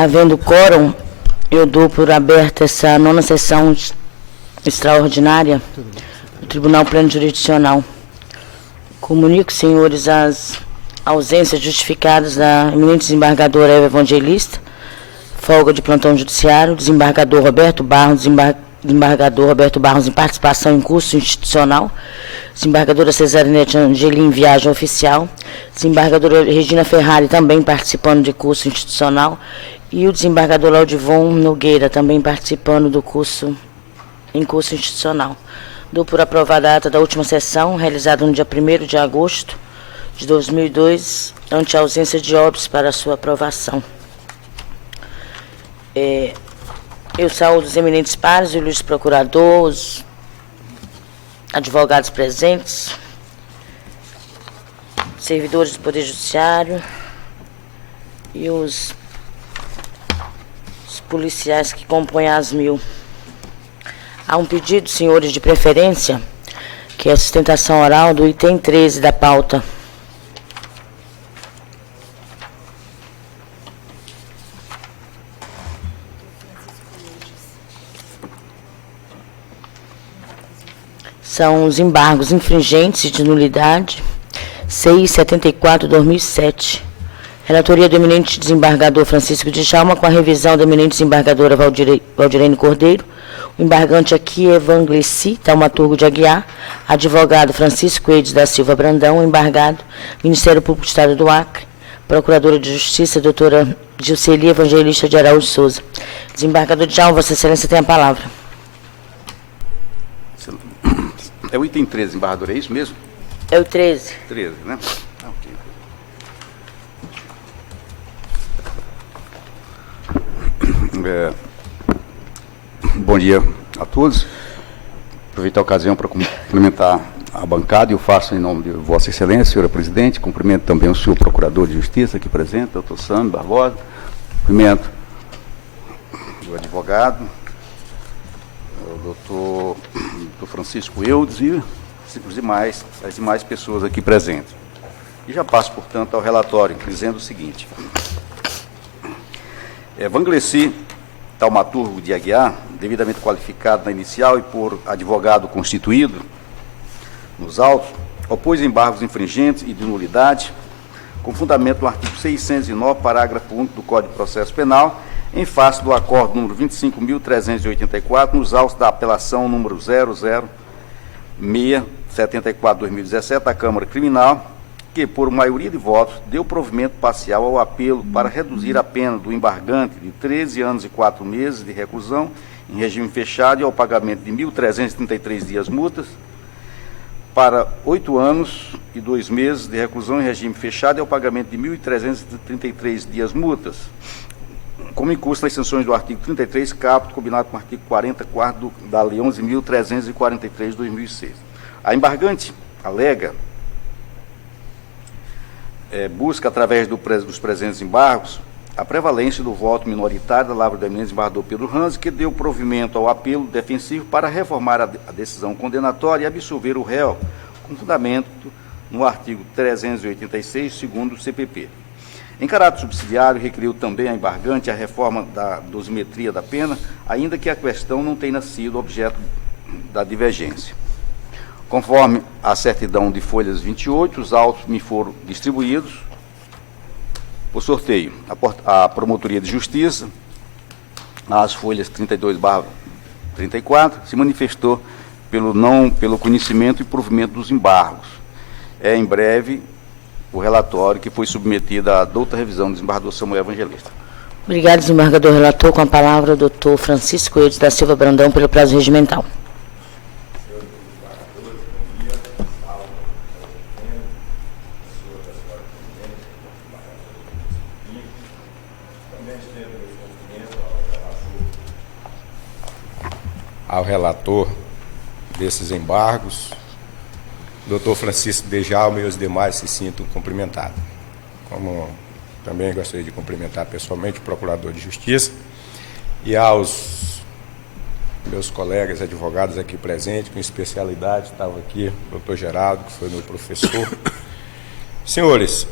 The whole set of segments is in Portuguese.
Havendo quórum, eu dou por aberta essa nona sessão extraordinária do Tribunal Pleno Jurisdicional. Comunico, senhores, as ausências justificadas da eminente desembargadora Eva Evangelista, folga de plantão judiciário, desembargador Roberto Barros, desembargador Roberto Barros em participação em curso institucional, desembargadora Cesarinete Angelim em viagem oficial, desembargadora Regina Ferrari também participando de curso institucional, e o desembargador Laudivon Nogueira também participando do curso em curso institucional. Dou por aprovada a ata da última sessão, realizada no dia 1º de agosto de 2002, ante a ausência de óbitos para sua aprovação. Eu saúdo os eminentes pares, o ilustre procurador, os advogados presentes, servidores do Poder Judiciário e os policiais que compõem as 1000. Há um pedido, senhores, de preferência, que é a sustentação oral do item 13 da pauta. São os embargos infringentes de nulidade 674/2007. Relatoria do eminente desembargador Francisco Djalma, com a revisão da eminente desembargadora Valdirene Cordeiro. O embargante aqui é Evangleci Taumaturgo de Aguiar, advogado Francisco Eides da Silva Brandão, embargado Ministério Público do Estado do Acre, Procuradora de Justiça, doutora Gilceli Evangelista de Araújo Souza. Desembargador Djalma, Vossa Excelência tem a palavra. É o item 13, embargador, é isso mesmo? É o 13. 13, né? Ok. Bom dia a todos. Aproveitar a ocasião para cumprimentar a bancada e eu faço em nome de Vossa Excelência, senhora Presidente. Cumprimento também o senhor Procurador de Justiça aqui presente, doutor Sandro Barbosa. Cumprimento o advogado, o doutor Francisco Eudes e as demais pessoas aqui presentes. E já passo, portanto, ao relatório, dizendo o seguinte. Evangleci Taumaturgo de Aguiar, devidamente qualificado na inicial e por advogado constituído nos autos, opôs embargos infringentes e de nulidade, com fundamento no artigo 609, parágrafo único do Código de Processo Penal, em face do acordo número 25.384, nos autos da apelação número 00674/2017 da Câmara Criminal, que, por maioria de votos, deu provimento parcial ao apelo para reduzir a pena do embargante de 13 anos e 4 meses de reclusão em regime fechado e ao pagamento de 1.333 dias multas para 8 anos e 2 meses de reclusão em regime fechado e ao pagamento de 1.333 dias multas, como incurso nas sanções do artigo 33, caput, combinado com o artigo 44 da Lei 11.343 de 2006. A embargante alega, busca, através dos presentes embargos, a prevalência do voto minoritário da lavra do eminente desembargador Pedro Ranz, que deu provimento ao apelo defensivo para reformar a decisão condenatória e absolver o réu, com fundamento no artigo 386, segundo o CPP. Em caráter subsidiário, requeriu também a embargante a reforma da dosimetria da pena, ainda que a questão não tenha sido objeto da divergência. Conforme a certidão de folhas 28, os autos me foram distribuídos por sorteio. A Promotoria de Justiça, as folhas 32/34, se manifestou pelo conhecimento e provimento dos embargos. Em breve o relatório que foi submetido à douta revisão do desembargador Samuel Evangelista. Obrigado, desembargador relator. Com a palavra, o doutor Francisco Eudes da Silva Brandão, pelo prazo regimental. Ao relator desses embargos, doutor Francisco Djalma e os demais se sintam cumprimentados. Como também gostaria de cumprimentar pessoalmente o Procurador de Justiça e aos meus colegas advogados aqui presentes, com especialidade, estava aqui o doutor Geraldo, que foi meu professor. Senhores,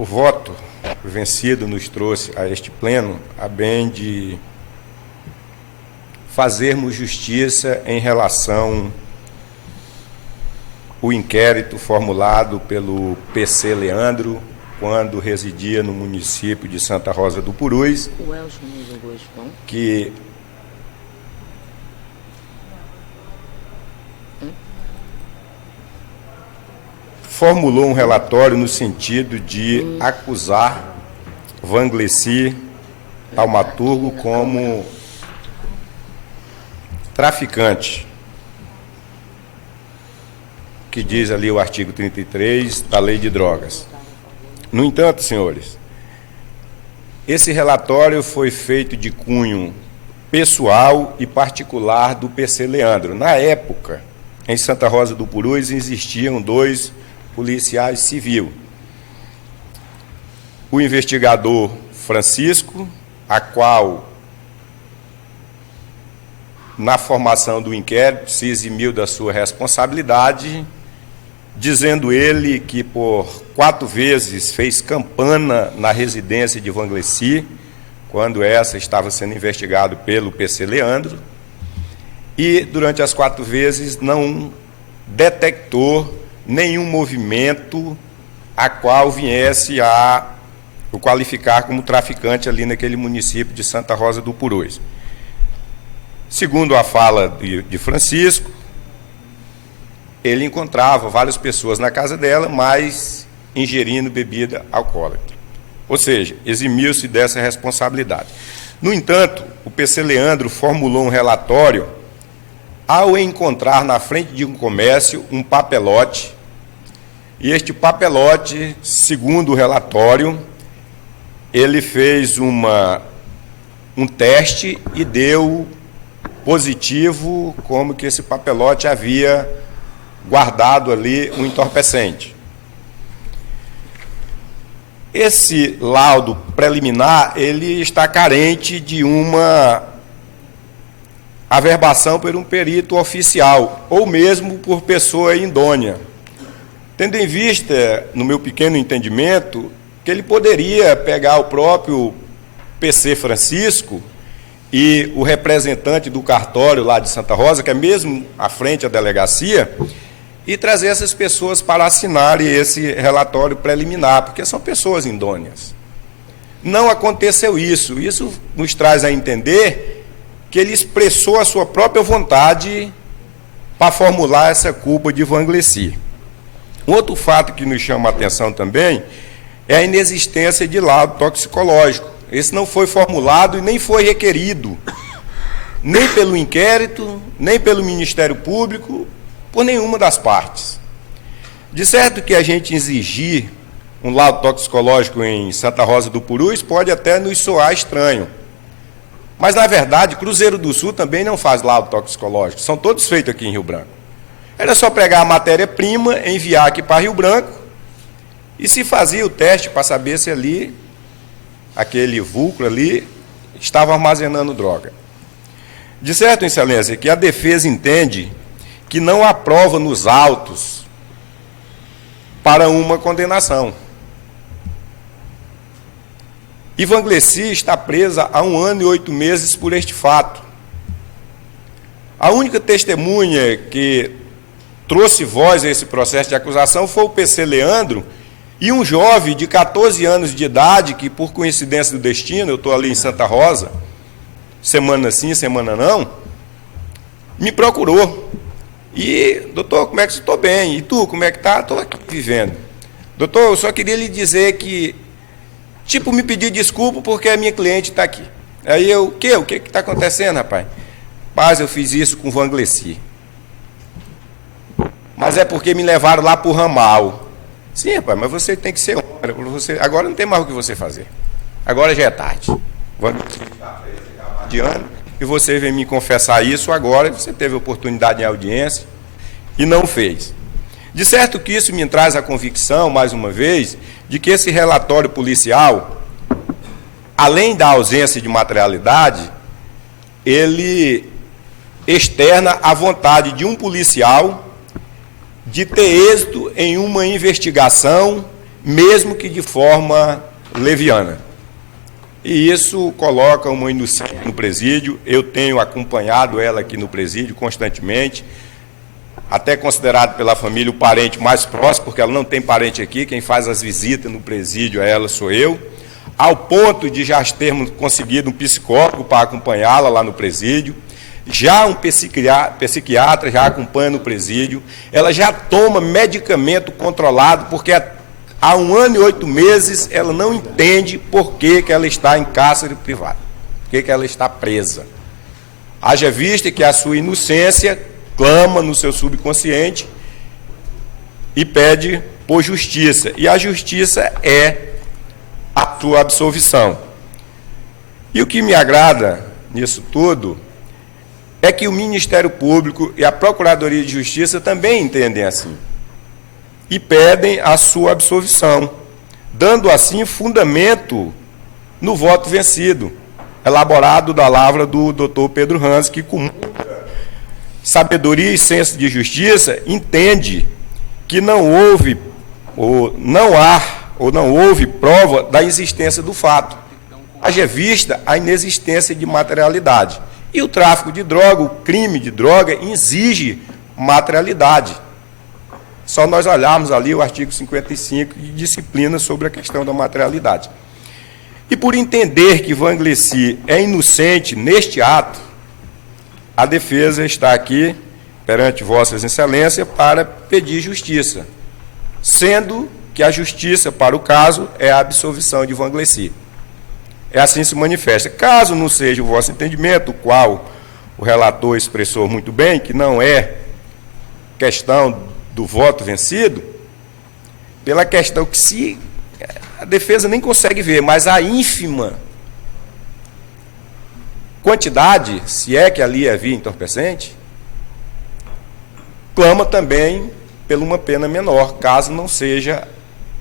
o voto vencido nos trouxe a este pleno a bem de fazermos justiça em relação ao inquérito formulado pelo PC Leandro, quando residia no município de Santa Rosa do Purus, que formulou um relatório no sentido de acusar Vangleci Taumaturgo como traficante, que diz ali o artigo 33 da Lei de Drogas. No entanto, senhores, esse relatório foi feito de cunho pessoal e particular do PC Leandro. Na época, em Santa Rosa do Purus, existiam 2 policiais civis. O investigador Francisco, a qual, na formação do inquérito, se eximiu da sua responsabilidade, dizendo ele que por 4 vezes fez campana na residência de Vangleci, quando essa estava sendo investigada pelo PC Leandro, e durante as 4 vezes não detectou nenhum movimento a qual viesse a o qualificar como traficante ali naquele município de Santa Rosa do Purus. Segundo a fala de Francisco, ele encontrava várias pessoas na casa dela, mas ingerindo bebida alcoólica. Ou seja, eximiu-se dessa responsabilidade. No entanto, o PC Leandro formulou um relatório ao encontrar na frente de um comércio um papelote, e este papelote, segundo o relatório, ele fez um teste e deu positivo, como que esse papelote havia guardado ali um entorpecente. Esse laudo preliminar, ele está carente de uma averbação por um perito oficial, ou mesmo por pessoa idônea. Tendo em vista, no meu pequeno entendimento, que ele poderia pegar o próprio PC Francisco e o representante do cartório lá de Santa Rosa, que é mesmo à frente da delegacia, e trazer essas pessoas para assinarem esse relatório preliminar, porque são pessoas idôneas. Não aconteceu isso. Isso nos traz a entender que ele expressou a sua própria vontade para formular essa culpa de Vangleci. Um outro fato que nos chama a atenção também é a inexistência de laudo toxicológico. Esse não foi formulado e nem foi requerido, nem pelo inquérito, nem pelo Ministério Público, por nenhuma das partes. De certo que a gente exigir um laudo toxicológico em Santa Rosa do Purus pode até nos soar estranho. Mas, na verdade, Cruzeiro do Sul também não faz laudo toxicológico. São todos feitos aqui em Rio Branco. Era só pegar a matéria-prima, enviar aqui para Rio Branco, e se fazia o teste para saber se ali, aquele vulcro ali, estava armazenando droga. De certo, Excelência, que a defesa entende que não há prova nos autos para uma condenação. E Vangleci está presa há 1 ano e 8 meses por este fato. A única testemunha que trouxe voz a esse processo de acusação foi o PC Leandro e um jovem de 14 anos de idade, que por coincidência do destino, eu estou ali em Santa Rosa, semana sim, semana não, me procurou. E, doutor, como é que você está? Bem. E tu, como é que está? Estou aqui vivendo. Doutor, eu só queria lhe dizer que, me pedir desculpa porque a minha cliente está aqui. Aí eu, o que está acontecendo, rapaz? Paz, eu fiz isso com Vangleci. Mas é porque me levaram lá para o ramal. Sim, rapaz, mas você tem que ser homem. Agora não tem mais o que você fazer. Agora já é tarde. Vangleci está preso de ano. E você vem me confessar isso agora, você teve oportunidade em audiência e não fez. De certo que isso me traz a convicção, mais uma vez, de que esse relatório policial, além da ausência de materialidade, ele externa a vontade de um policial de ter êxito em uma investigação mesmo que de forma leviana. E isso coloca uma inocente no presídio. Eu tenho acompanhado ela aqui no presídio constantemente, até considerado pela família o parente mais próximo, porque ela não tem parente aqui, quem faz as visitas no presídio a ela sou eu, ao ponto de já termos conseguido um psicólogo para acompanhá-la lá no presídio, já um psiquiatra já acompanha no presídio, ela já toma medicamento controlado, porque há 1 ano e 8 meses ela não entende por que ela está em cárcere privado, por que ela está presa. Haja vista que a sua inocência clama no seu subconsciente e pede por justiça. E a justiça é a sua absolvição. E o que me agrada nisso tudo é que o Ministério Público e a Procuradoria de Justiça também entendem assim e pedem a sua absolvição, dando assim fundamento no voto vencido, elaborado da lavra do Dr. Pedro Hanze, que com muita sabedoria e senso de justiça entende que não houve ou não houve prova da existência do fato, haja vista a inexistência de materialidade. E o tráfico de droga, o crime de droga, exige materialidade. Só nós olharmos ali o artigo 55 de disciplina sobre a questão da materialidade. E por entender que Vangleci é inocente neste ato, a defesa está aqui perante Vossas Excelências para pedir justiça, sendo que a justiça para o caso é a absolvição de Vangleci. É assim se manifesta. Caso não seja o vosso entendimento, o qual o relator expressou muito bem, que não é questão do voto vencido, pela questão que se a defesa nem consegue ver, mas a ínfima quantidade, se é que ali havia entorpecente, clama também por uma pena menor, caso não seja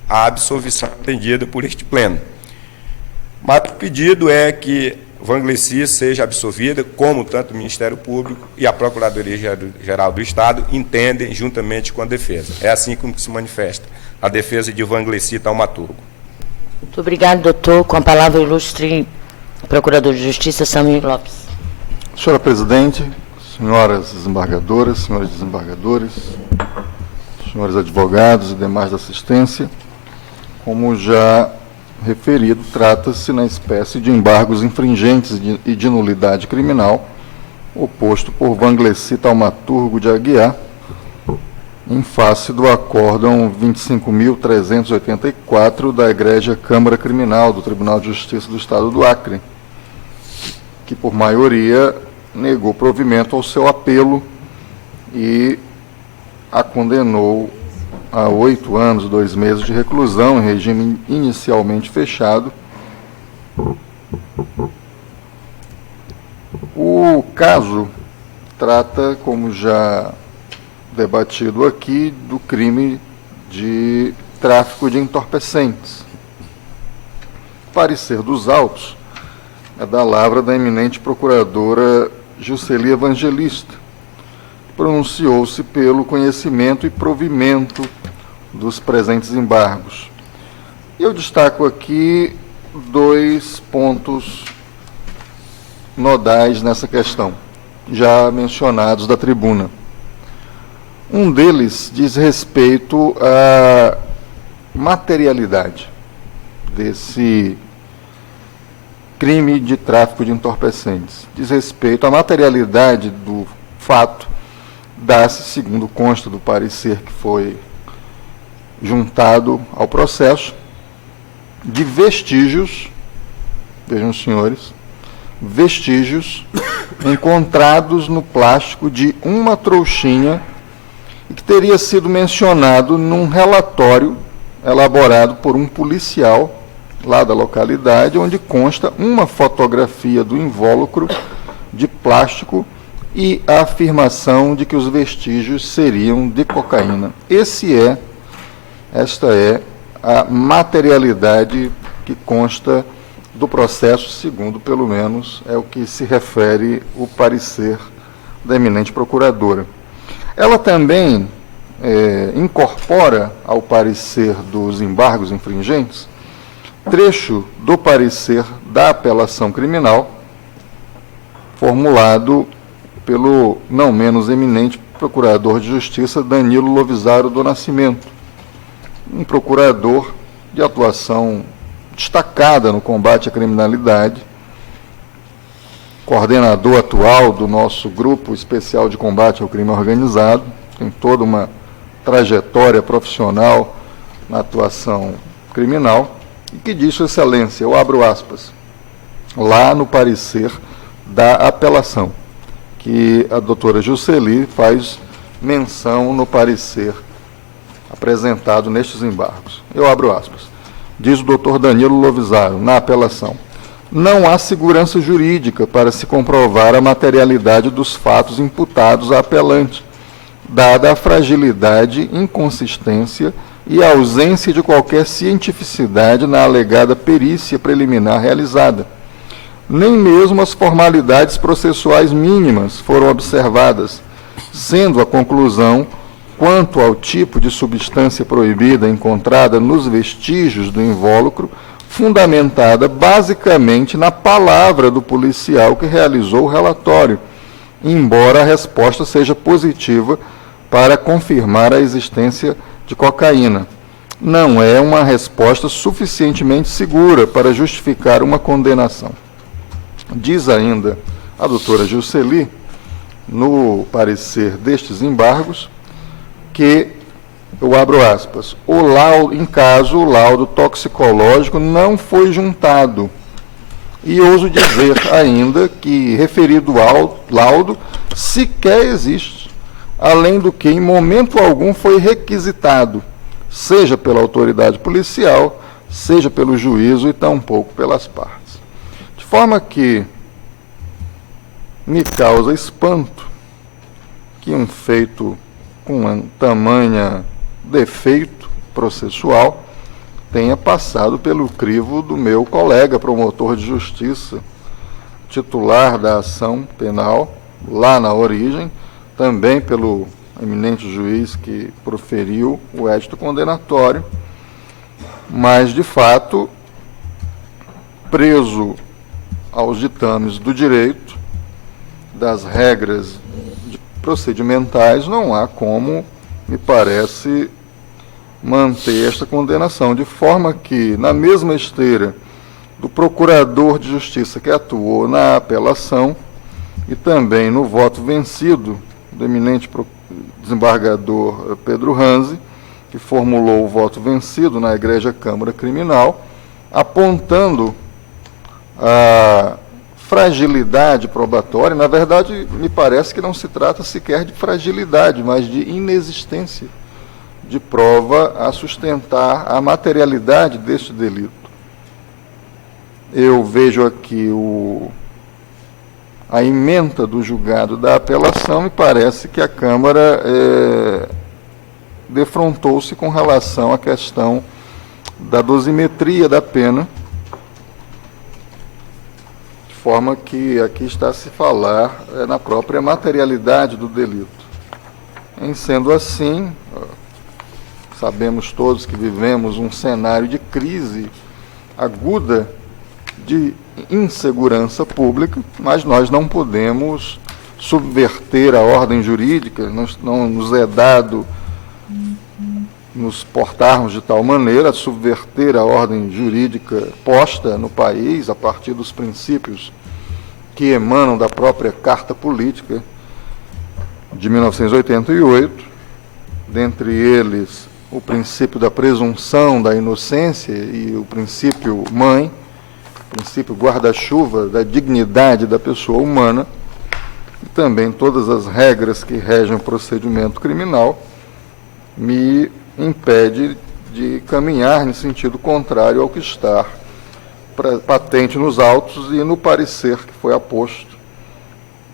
a absolvição entendida por este pleno. Mas o pedido é que Vangleci seja absolvida, como tanto o Ministério Público e a Procuradoria-Geral do Estado entendem juntamente com a defesa. É assim como se manifesta a defesa de Vangleci Taumaturgo. Muito obrigado, doutor. Com a palavra, o ilustre Procurador de Justiça, Samir Lopes. Senhora Presidente, senhoras desembargadoras, senhores desembargadores, senhores advogados e demais da assistência, como já referido, trata-se na espécie de embargos infringentes e de nulidade criminal, oposto por Vangleci Taumaturgo de Aguiar, em face do acórdão 25.384 da Egrégia Câmara Criminal do Tribunal de Justiça do Estado do Acre, que, por maioria, negou provimento ao seu apelo e a condenou a 8 anos, 2 meses de reclusão em regime inicialmente fechado. O caso trata, como já debatido aqui, do crime de tráfico de entorpecentes. O parecer dos autos é da lavra da eminente procuradora Juscelia Evangelista. Pronunciou-se pelo conhecimento e provimento dos presentes embargos. Eu destaco aqui 2 pontos nodais nessa questão, já mencionados da tribuna. Um deles diz respeito à materialidade desse crime de tráfico de entorpecentes. Diz respeito à materialidade do fato, dá-se, segundo consta do parecer que foi juntado ao processo, de vestígios, vejam senhores, vestígios encontrados no plástico de uma trouxinha e que teria sido mencionado num relatório elaborado por um policial lá da localidade, onde consta uma fotografia do invólucro de plástico e a afirmação de que os vestígios seriam de cocaína. Esta é a materialidade que consta do processo, segundo, pelo menos, é o que se refere o parecer da eminente procuradora. Ela também incorpora ao parecer dos embargos infringentes trecho do parecer da apelação criminal formulado pelo não menos eminente procurador de justiça Danilo Lovisaro do Nascimento, um procurador de atuação destacada no combate à criminalidade, coordenador atual do nosso grupo especial de combate ao crime organizado, tem toda uma trajetória profissional na atuação criminal, e que diz, Sua Excelência, eu abro aspas, lá no parecer da apelação, que a doutora Jusceli faz menção no parecer apresentado nestes embargos. Eu abro aspas. Diz o doutor Danilo Lovisaro, na apelação, não há segurança jurídica para se comprovar a materialidade dos fatos imputados à apelante, dada a fragilidade, inconsistência e a ausência de qualquer cientificidade na alegada perícia preliminar realizada. Nem mesmo as formalidades processuais mínimas foram observadas, sendo a conclusão, quanto ao tipo de substância proibida encontrada nos vestígios do invólucro, fundamentada basicamente na palavra do policial que realizou o relatório, embora a resposta seja positiva para confirmar a existência de cocaína. Não é uma resposta suficientemente segura para justificar uma condenação. Diz ainda a doutora Jusceli, no parecer destes embargos, que, eu abro aspas, em caso, o laudo toxicológico não foi juntado. E ouso dizer ainda que referido laudo sequer existe, além do que em momento algum foi requisitado, seja pela autoridade policial, seja pelo juízo e tampouco pelas partes. De forma que me causa espanto que um feito com um tamanho defeito processual tenha passado pelo crivo do meu colega promotor de justiça, titular da ação penal, lá na origem, também pelo eminente juiz que proferiu o édito condenatório, mas, de fato, preso aos ditames do direito, das regras procedimentais, não há como, me parece, manter esta condenação, de forma que, na mesma esteira do procurador de justiça que atuou na apelação e também no voto vencido do eminente desembargador Pedro Ranzi, que formulou o voto vencido na Egrégia Câmara Criminal, apontando a fragilidade probatória. Na verdade, me parece que não se trata sequer de fragilidade, mas de inexistência de prova a sustentar a materialidade deste delito. Eu vejo aqui a ementa do julgado da apelação e parece que a Câmara defrontou-se com relação à questão da dosimetria da pena, de forma que aqui está a se falar na própria materialidade do delito. Em sendo assim, sabemos todos que vivemos um cenário de crise aguda de insegurança pública, mas nós não podemos subverter a ordem jurídica, não nos é dado nos portarmos de tal maneira a subverter a ordem jurídica posta no país a partir dos princípios que emanam da própria Carta Política de 1988, dentre eles o princípio da presunção da inocência e o princípio mãe, o princípio guarda-chuva da dignidade da pessoa humana, e também todas as regras que regem o procedimento criminal, me impede de caminhar no sentido contrário ao que está patente nos autos e no parecer que foi aposto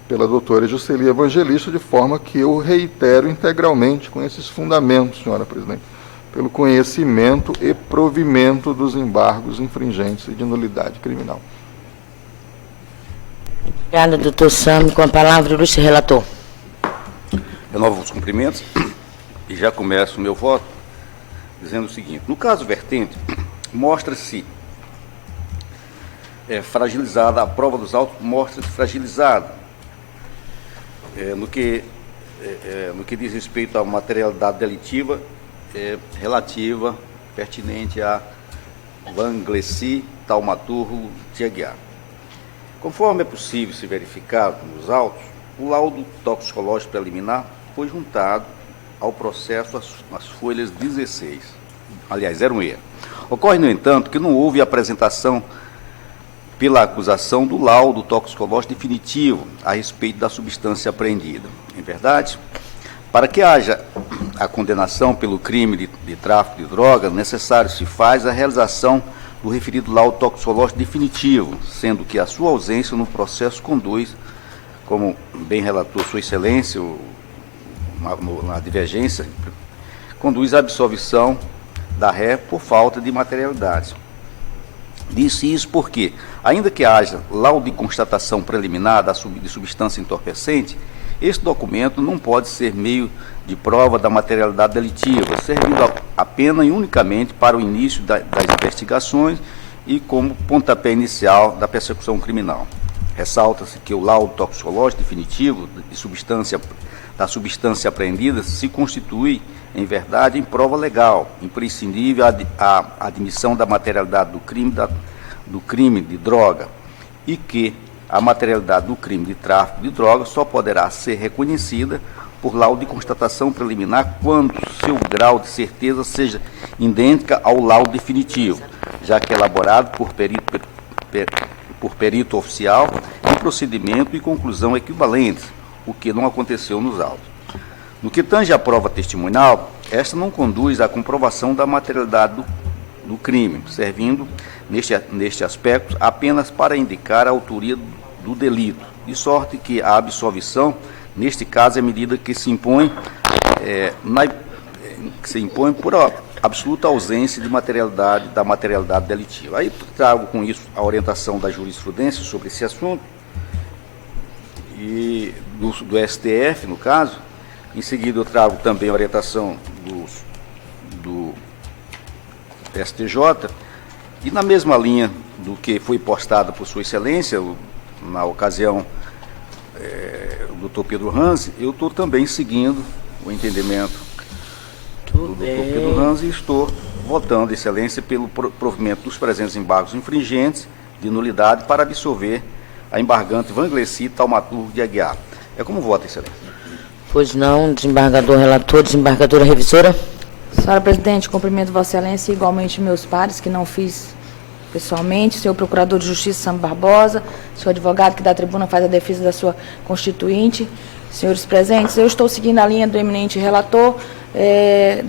pela doutora Jusceli Evangelista, de forma que eu reitero integralmente com esses fundamentos, senhora presidente, pelo conhecimento e provimento dos embargos infringentes e de nulidade criminal. Obrigada, doutor Sami. Com a palavra, o ilustre relator. Renovo os cumprimentos. e já começo o meu voto dizendo o seguinte: no caso vertente, mostra-se fragilizada, a prova dos autos mostra-se fragilizada no que diz respeito à materialidade delitiva relativa, pertinente a Vangleci Taumaturgo de Aguiar. Conforme é possível se verificar nos autos, o laudo toxicológico preliminar foi juntado ao processo as folhas 16. Aliás, era um erro. Ocorre, no entanto, que não houve apresentação pela acusação do laudo toxicológico definitivo a respeito da substância apreendida. Em verdade, para que haja a condenação pelo crime de tráfico de droga, necessário se faz a realização do referido laudo toxicológico definitivo, sendo que a sua ausência no processo conduz, como bem relatou Sua Excelência, na divergência, conduz à absolvição da ré por falta de materialidade. Disse isso porque, ainda que haja laudo de constatação preliminar de substância entorpecente, este documento não pode ser meio de prova da materialidade delitiva, servindo apenas e unicamente para o início das investigações e como pontapé inicial da persecução criminal. Ressalta-se que o laudo toxicológico definitivo da substância apreendida se constitui, em verdade, em prova legal, imprescindível à admissão da materialidade do crime de droga, e que a materialidade do crime de tráfico de droga só poderá ser reconhecida por laudo de constatação preliminar quando seu grau de certeza seja idêntica ao laudo definitivo, já que é elaborado por perito oficial em procedimento e conclusão equivalentes, o que não aconteceu nos autos. No que tange à prova testemunhal, esta não conduz à comprovação da materialidade do crime, servindo, neste aspecto, apenas para indicar a autoria do delito, de sorte que a absolvição, neste caso, é medida que se impõe, por absoluta ausência de da materialidade delitiva. Aí trago com isso a orientação da jurisprudência sobre esse assunto, e do STF, no caso. Em seguida, eu trago também a orientação do STJ, e na mesma linha do que foi postado por Sua Excelência, na ocasião, o doutor Pedro Ranzi, eu estou também seguindo o entendimento do doutor Pedro Ranzi e estou votando, Excelência, pelo provimento dos presentes embargos infringentes de nulidade para absolver a embargante Vangleci Taumaturgo de Aguiar. É como vota, Excelência? Pois não, desembargador relator, desembargadora revisora. Senhora Presidente, cumprimento Vossa Excelência e igualmente meus pares, que não fiz pessoalmente, senhor Procurador de Justiça Sam Barbosa, senhor advogado que da tribuna faz a defesa da sua constituinte, senhores presentes, eu estou seguindo a linha do eminente relator,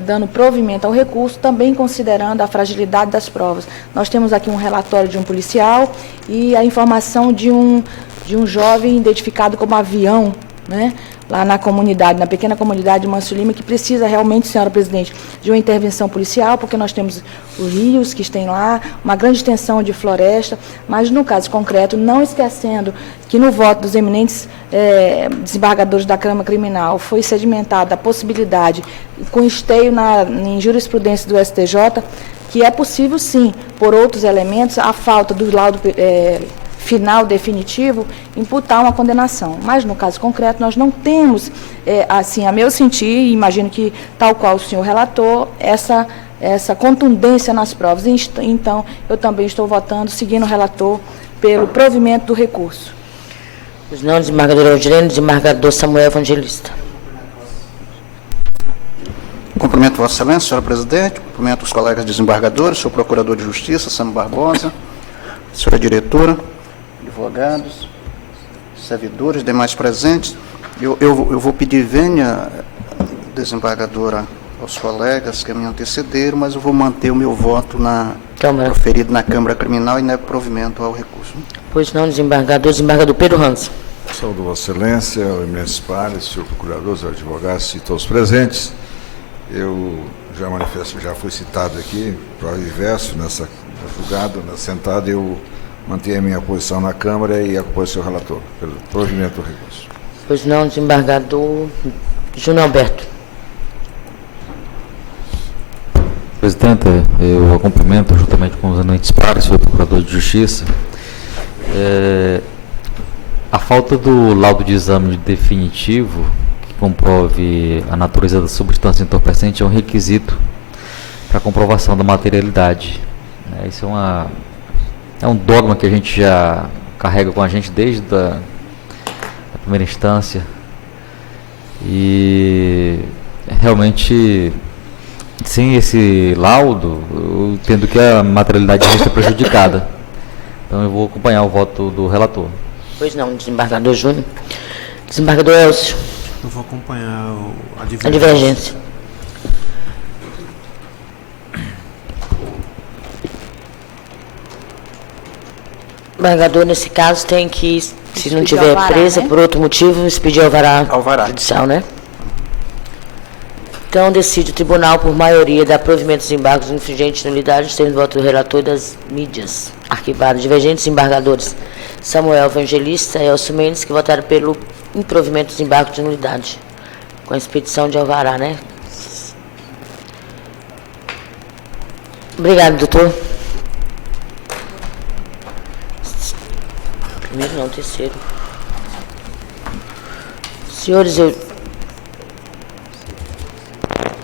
dando provimento ao recurso, também considerando a fragilidade das provas. Nós temos aqui um relatório de um policial e a informação de um jovem identificado como Avião, né, lá na comunidade, na pequena comunidade de Mâncio Lima, que precisa realmente, senhora presidente, de uma intervenção policial, porque nós temos os rios que têm lá, uma grande extensão de floresta, mas no caso concreto, não esquecendo que no voto dos eminentes desembargadores da Câmara Criminal foi sedimentada a possibilidade, com esteio em jurisprudência do STJ, que é possível sim, por outros elementos, a falta do laudo final definitivo, imputar uma condenação. Mas, no caso concreto, nós não temos, assim, a meu sentir, e imagino que, tal qual o senhor relatou, essa contundência nas provas. Então, eu também estou votando, seguindo o relator, pelo provimento do recurso. Pois não, desembargador Aldirene, desembargador Samuel Evangelista. Cumprimento Vossa Excelência, senhora Presidente, cumprimento os colegas desembargadores, senhor Procurador de Justiça, Sam Barbosa, senhora Diretora, advogados, servidores, demais presentes. Eu vou pedir vênia, desembargadora, aos colegas que me antecederam, mas eu vou manter o meu voto proferido na Câmara Criminal e nego provimento ao recurso. Pois não, desembargador Pedro Ranzi. Saúdo Vossa Excelência, eminentes pares, senhor Procurador, senhor advogados e todos presentes. Eu já manifesto, já fui citado aqui, para o inverso, nessa julgada, na sentada, eu mantenho a minha posição na Câmara e acompanho o seu relator, pelo provimento do recurso. Pois não, desembargador Júnior Alberto. presidenta, eu a cumprimento juntamente com os eminentes pares, senhor procurador de justiça. A falta do laudo de exame definitivo que comprove a natureza da substância entorpecente é um requisito para a comprovação da materialidade. Isso é um dogma que a gente já carrega com a gente desde a primeira instância. E realmente, sem esse laudo, eu entendo que a materialidade vai ser prejudicada. Então eu vou acompanhar o voto do relator. Pois não, desembargador Júnior. Desembargador Elcio. Eu vou acompanhar a divergência. A divergência. Desembargador, nesse caso, tem que, se não tiver alvará, presa, né? por outro motivo, expedir alvará Alvará. judicial, né? Então, decide o tribunal, por maioria, dar provimento dos embargos infringentes de nulidade, tendo voto do relator e das mídias arquivadas. Divergentes desembargadores Samuel Evangelista e Elcio Mendes, que votaram pelo improvimento dos embargos de nulidade, com a expedição de alvará, né? Obrigado, doutor. Primeiro não, terceiro. Senhores,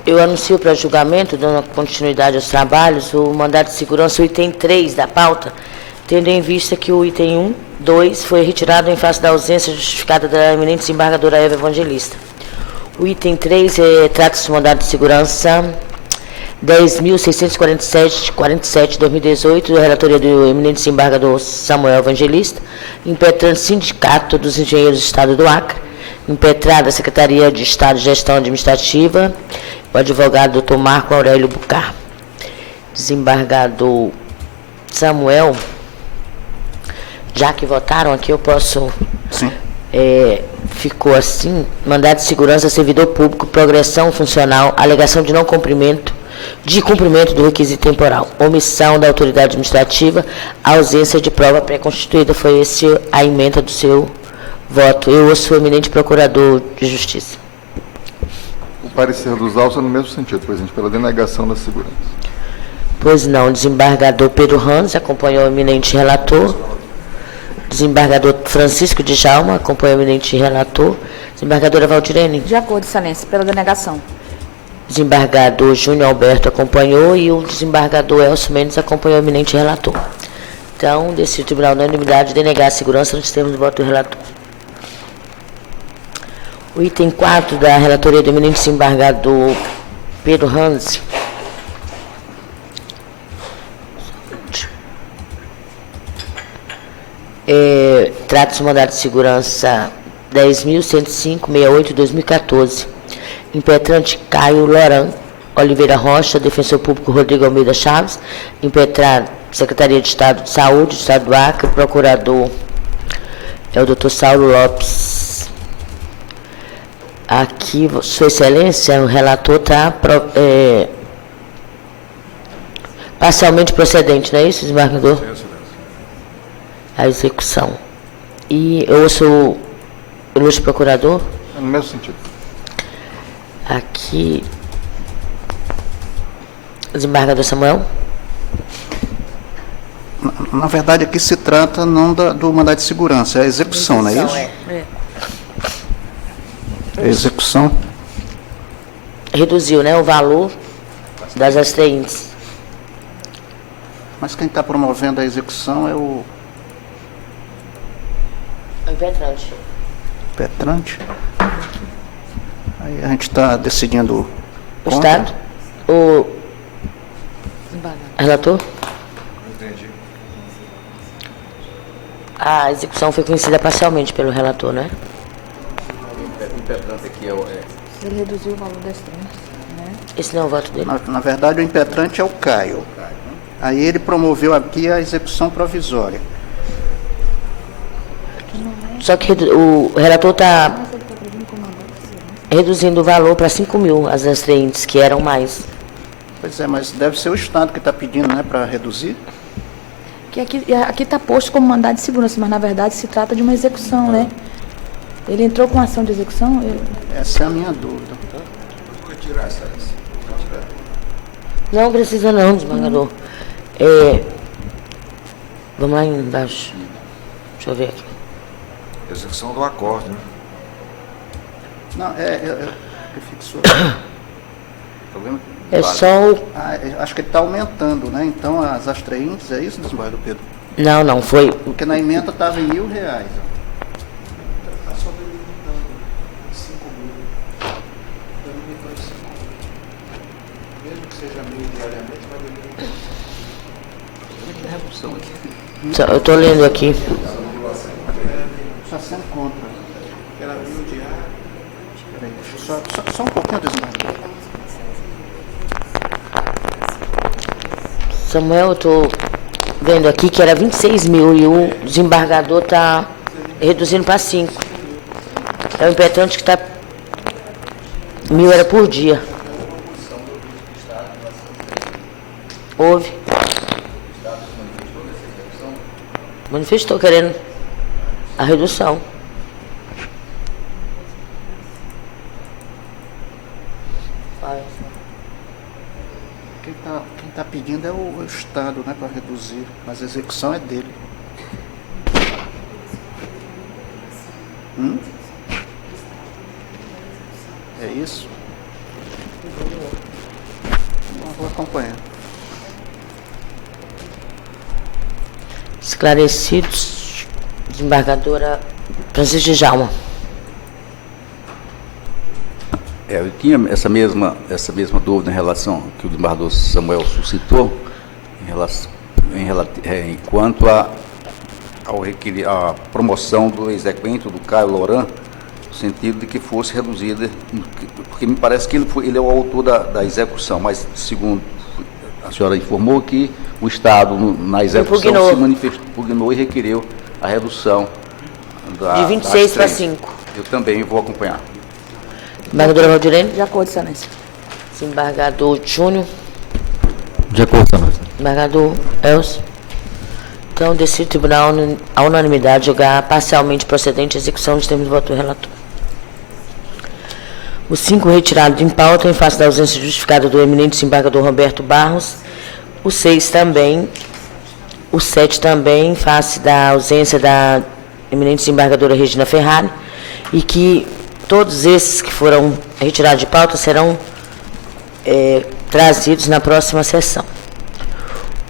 eu anuncio para julgamento, dando continuidade aos trabalhos, o mandato de segurança, o item 3 da pauta, tendo em vista que o item 1, 2 foi retirado em face da ausência justificada da eminente desembargadora Eva Evangelista. O item 3 trata-se do mandato de segurança 10.647, 2018, da relatoria do eminente desembargador Samuel Evangelista, impetrando Sindicato dos Engenheiros do Estado do Acre, impetrada a Secretaria de Estado de Gestão Administrativa, o advogado Dr. Marco Aurélio Bucar. Desembargador Samuel, já que votaram aqui, eu posso... Sim. Ficou assim: mandato de segurança, servidor público, progressão funcional, alegação de cumprimento do requisito temporal, omissão da autoridade administrativa, ausência de prova pré-constituída. Foi esse a emenda do seu voto. Eu sou eminente procurador de justiça. O parecer dos autos é no mesmo sentido, presidente, pela denegação da segurança. Pois não, desembargador Pedro Ramos acompanhou o eminente relator. Desembargador Francisco de Jalma acompanhou o eminente relator. Desembargadora Valdirene. De acordo, excelência, pela denegação. Desembargador Júnior Alberto acompanhou e o desembargador Elcio Mendes acompanhou o eminente relator. Então, decide o tribunal na unanimidade denegar a segurança nos termos do voto do relator. O item 4 da relatoria do eminente desembargador Pedro Ramos. Trata-se do mandato de segurança 10.105, 2014. Impetrante Caio Loran Oliveira Rocha, defensor público Rodrigo Almeida Chaves, impetrado Secretaria de Estado de Saúde do Estado do Acre, procurador é o Dr. Saulo Lopes. Aqui, Sua Excelência, o relator está parcialmente procedente, não é isso, desembargador? Sim, Excelência. A execução. E eu sou o ilustre procurador? É no mesmo sentido. Aqui, desembargador Samuel. Na verdade, aqui se trata não do mandado de segurança, é a execução, não é isso? É a execução. Reduziu, né, o valor das asteíndices. Mas quem está promovendo a execução é o Impetrante. Petrante. Aí a gente está decidindo O contra. Estado? O relator? Entendi. A execução foi conhecida parcialmente pelo relator, né? Impetrante aqui Ele reduziu o valor das trens, né? Esse não é o voto dele. Na verdade, o impetrante é o Caio. Aí ele promoveu aqui a execução provisória. Só que o relator está reduzindo o valor para 5 mil, as asteíndices, que eram mais. Pois é, mas deve ser o Estado que está pedindo, né, para reduzir. Que aqui está posto como mandado de segurança, mas na verdade se trata de uma execução, né? Ele entrou com ação de execução? Essa é a minha dúvida. Vou retirar essa. Não precisa não, desembargador. Vamos lá embaixo. Deixa eu ver aqui. Execução do acorde, né? Não, fixou. Problema É vale. só o... Acho que ele está aumentando, né? Então, as astraentes, é isso, desembargador Pedro? Não, foi... Porque na emenda estava em R$1.000. Está só delimitando 5 mil. Delimitou em 5 mil. Mesmo que seja meio diariamente, vai delimitar. Eu tô lendo aqui. Está sendo contra. Era 1.000 diário. Peraí, só um pouquinho, desembargador. Samuel, eu tô vendo aqui que era 26 mil e o desembargador está reduzindo para 5. É o impetrante que está... 1.000 era por dia. Houve. Manifestou querendo a redução. Quem tá pedindo é o Estado, né, para reduzir, mas a execução é dele. É isso? Vou acompanhar. Esclarecidos, desembargadora Francisco de Djalma. Eu tinha essa mesma dúvida em relação ao que o desembargador Samuel suscitou, quanto à promoção do exequente do Caio Loran, no sentido de que fosse reduzida, porque me parece que ele é o autor da execução, mas segundo a senhora informou que o Estado, na execução, se manifestou, pugnou e requereu a redução de 26 para 5. Eu também vou acompanhar. Desembargadora Valdirene. De acordo, excelência. Desembargador Júnior. De acordo, excelência. Desembargador Elcio. Então, decide o tribunal, a unanimidade, julgar parcialmente procedente a execução dos termos do voto do relator. O 5 retirado em pauta, em face da ausência justificada do eminente desembargador Roberto Barros. O 6 também. O 7 também, em face da ausência da eminente desembargadora Regina Ferrari. E que todos esses que foram retirados de pauta serão trazidos na próxima sessão.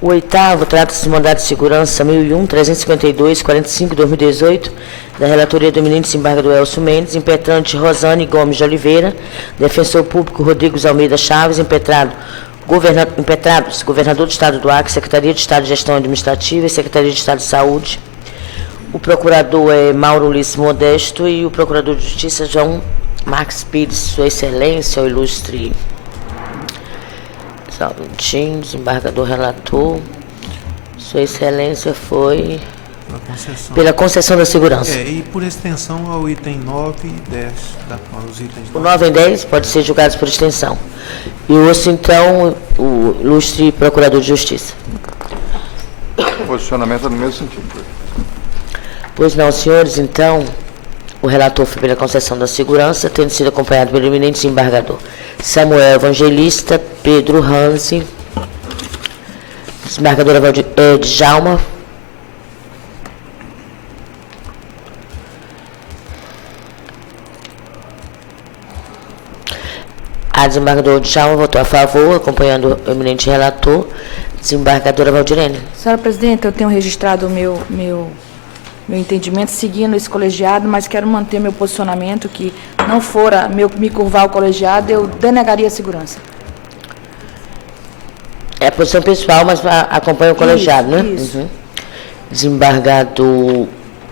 O 8º trata-se de mandado de segurança 1001-352-45-2018, da relatoria do eminente desembargador Elcio Mendes, impetrante Rosane Gomes de Oliveira, defensor público Rodrigues Almeida Chaves, impetrados governador do Estado do Acre, Secretaria de Estado de Gestão Administrativa e Secretaria de Estado de Saúde. O procurador é Mauro Ulisses Modesto e o procurador de Justiça João Marques Pires, Sua Excelência, o ilustre Salventinho, desembargador relator. Sua Excelência foi pela concessão da segurança. E por extensão ao item 9 e 10. Os itens O 9 e 10 pode ser julgados por extensão. E o outro, então, o ilustre procurador de Justiça. O posicionamento é no mesmo sentido. Pois não, senhores, então, o relator foi pela concessão da segurança, tendo sido acompanhado pelo eminente desembargador Samuel Evangelista, Pedro Hansi, desembargadora Djalma, a desembargadora Djalma votou a favor, acompanhando o eminente relator, desembargadora Valdirene. Senhora presidente, eu tenho registrado o meu entendimento seguindo esse colegiado, mas quero manter meu posicionamento que não fora me curvar ao colegiado, eu denegaria a segurança. É a posição pessoal, mas acompanha o colegiado, né? Isso. Uhum. Desembargador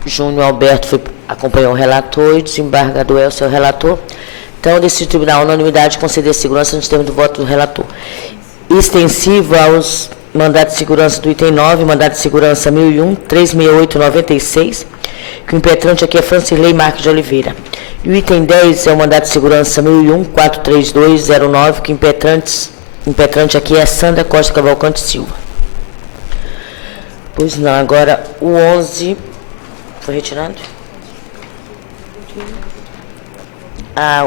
Júnior Alberto acompanhou o relator e o desembargador Elcio é o relator. Então, decide o tribunal, unanimidade, conceder segurança nos termos do voto do relator. Extensivo aos mandados de segurança do item 9, mandado de segurança 1001-368-96, que o impetrante aqui é Francilei Marques de Oliveira. E o item 10 é o mandado de segurança 1001-43209, que o impetrante aqui é Sandra Costa Cavalcante Silva. Pois não, agora o 11 foi retirado?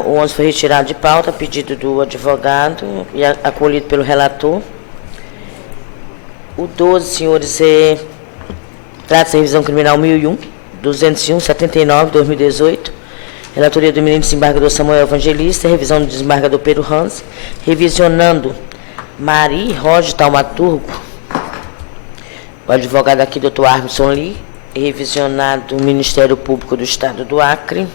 O 11 foi retirado de pauta, pedido do advogado e acolhido pelo relator. O 12, senhores, trata-se da revisão criminal 1001, 201, 79, 2018. Relatoria do eminente desembargador Samuel Evangelista, revisão do desembargador Pedro Hans, revisionando Mari Roger Taumaturgo, o advogado aqui, doutor Armson Lee, revisionado o Ministério Público do Estado do Acre,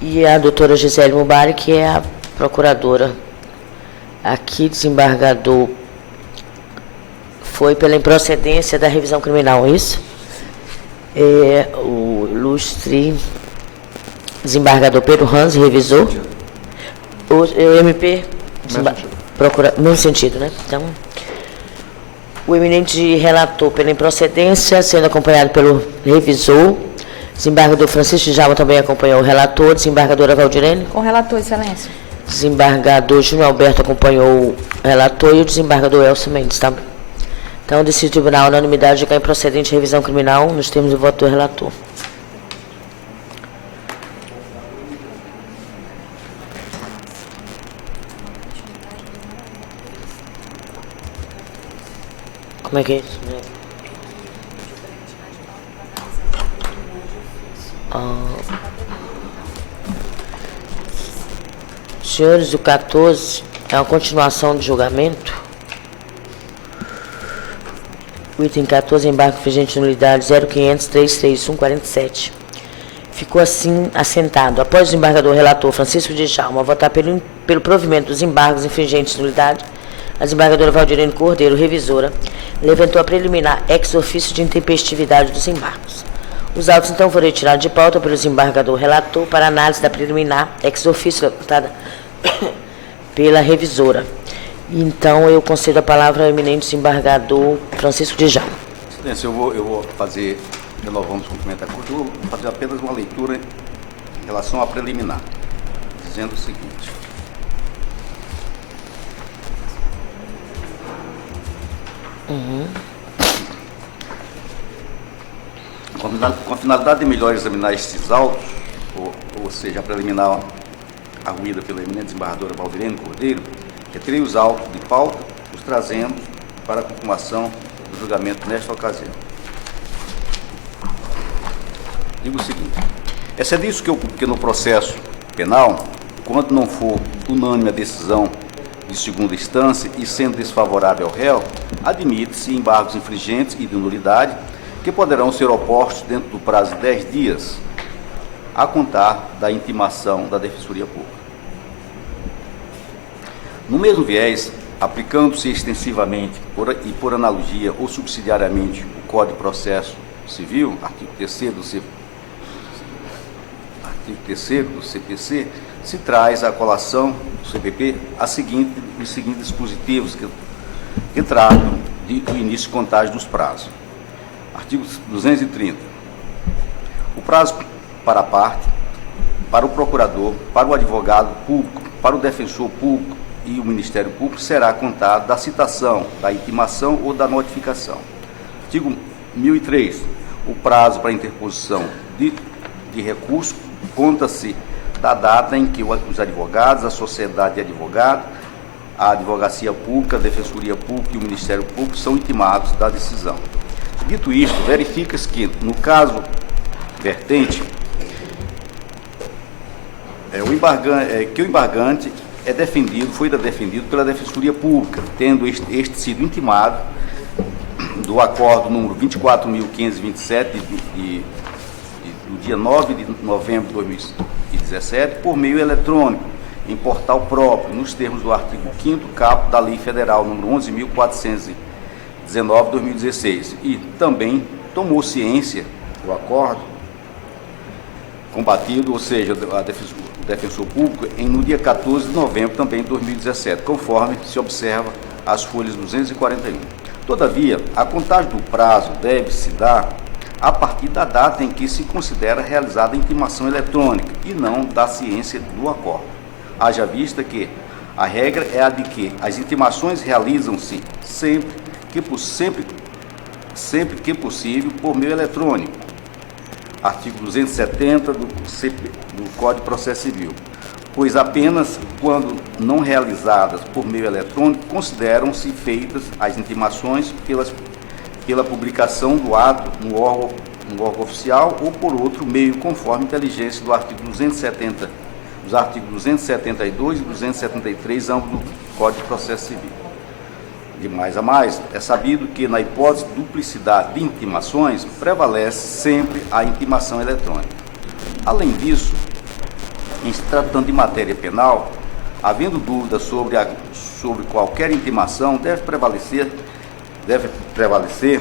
e a doutora Gisele Mubari, que é a procuradora aqui, desembargador, foi pela improcedência da revisão criminal, é isso? O ilustre desembargador Pedro Hans revisou. O MP, mesmo sentido, né? Então, o eminente relator pela improcedência, sendo acompanhado pelo revisor. Desembargador Francisco Djalma também acompanhou o relator. Desembargadora Valdirene. Com relator, excelência. Desembargador Júnior Alberto acompanhou o relator e o desembargador Elcio Mendes, tá? Então, decide o tribunal, unanimidade de cair improcedente de revisão criminal nos termos do voto do relator. Como é que é isso? Senhores, o 14 é uma continuação do julgamento. O item 14, embarque vigente de nulidade 0500-331-47. Ficou assim assentado. Após o desembargador relator Francisco Djalma votar pelo provimento dos embargos infringentes de nulidade, a desembargadora Valdirene Cordeiro, revisora, levantou a preliminar ex-ofício de intempestividade dos embargos. Os autos, então, foram retirados de pauta pelo desembargador relator para análise da preliminar ex-ofício levantada pela revisora. Então, eu concedo a palavra ao eminente desembargador Francisco Djalma. Excelência, eu vou fazer, renovamos o cumprimento da corte, eu vou fazer apenas uma leitura em relação à preliminar, dizendo o seguinte. Com a finalidade de melhor examinar estes autos, ou seja, a preliminar arguída pela eminente desembargadora Valdirene Cordeiro, retirei os autos de pauta, os trazendo para a consumação do julgamento nesta ocasião. Digo o seguinte: é disso que no processo penal, quando não for unânime a decisão de segunda instância e sendo desfavorável ao réu, admite-se embargos infringentes e de nulidade que poderão ser opostos dentro do prazo de 10 dias a contar da intimação da Defensoria Pública. No mesmo viés, aplicando-se extensivamente e por analogia ou subsidiariamente o Código de Processo Civil, artigo 3º do CPC, se traz à colação do CPP os seguintes dispositivos que tratam do início de contagem dos prazos. Artigo 230. O prazo para a parte, para o procurador, para o advogado público, para o defensor público e o Ministério Público será contado da citação, da intimação ou da notificação. Artigo 1003. O prazo para interposição de recurso conta-se da data em que os advogados, a sociedade de advogados, a advocacia pública, a defensoria pública e o Ministério Público são intimados da decisão. Dito isto, verifica-se que, no caso vertente, o embargante foi defendido pela Defensoria Pública, tendo este sido intimado do acordo número 24.527 do dia 9 de novembro de 2017, por meio eletrônico, em portal próprio, nos termos do artigo 5º caput da Lei Federal número 11.419 de 2016, e também tomou ciência do acordo combatido, ou seja, o defensor público, no dia 14 de novembro também de 2017, conforme se observa as folhas 241. Todavia, a contagem do prazo deve-se dar a partir da data em que se considera realizada a intimação eletrônica e não da ciência do acordo. Haja vista que a regra é a de que as intimações realizam-se sempre que possível por meio eletrônico. Artigo 270 do Código de Processo Civil. pois apenas quando não realizadas por meio eletrônico consideram-se feitas as intimações pela publicação do ato no órgão oficial ou por outro meio, conforme inteligência do artigo 270, dos artigos 272 e 273, ambos do Código de Processo Civil. De mais a mais, é sabido que, na hipótese de duplicidade de intimações, prevalece sempre a intimação eletrônica. Além disso, em se tratando de matéria penal, havendo dúvida sobre qualquer intimação, deve prevalecer,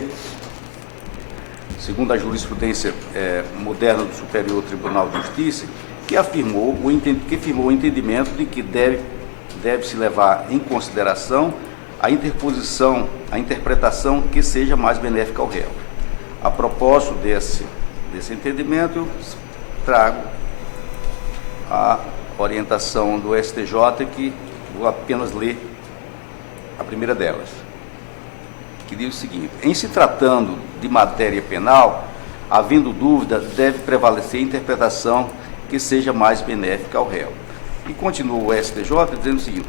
segundo a jurisprudência moderna do Superior Tribunal de Justiça, que firmou o entendimento de que deve-se levar em consideração a interpretação que seja mais benéfica ao réu. A propósito desse entendimento, eu trago a orientação do STJ, que vou apenas ler a primeira delas, que diz o seguinte: em se tratando de matéria penal, havendo dúvida, deve prevalecer a interpretação que seja mais benéfica ao réu. E continua o STJ dizendo o seguinte: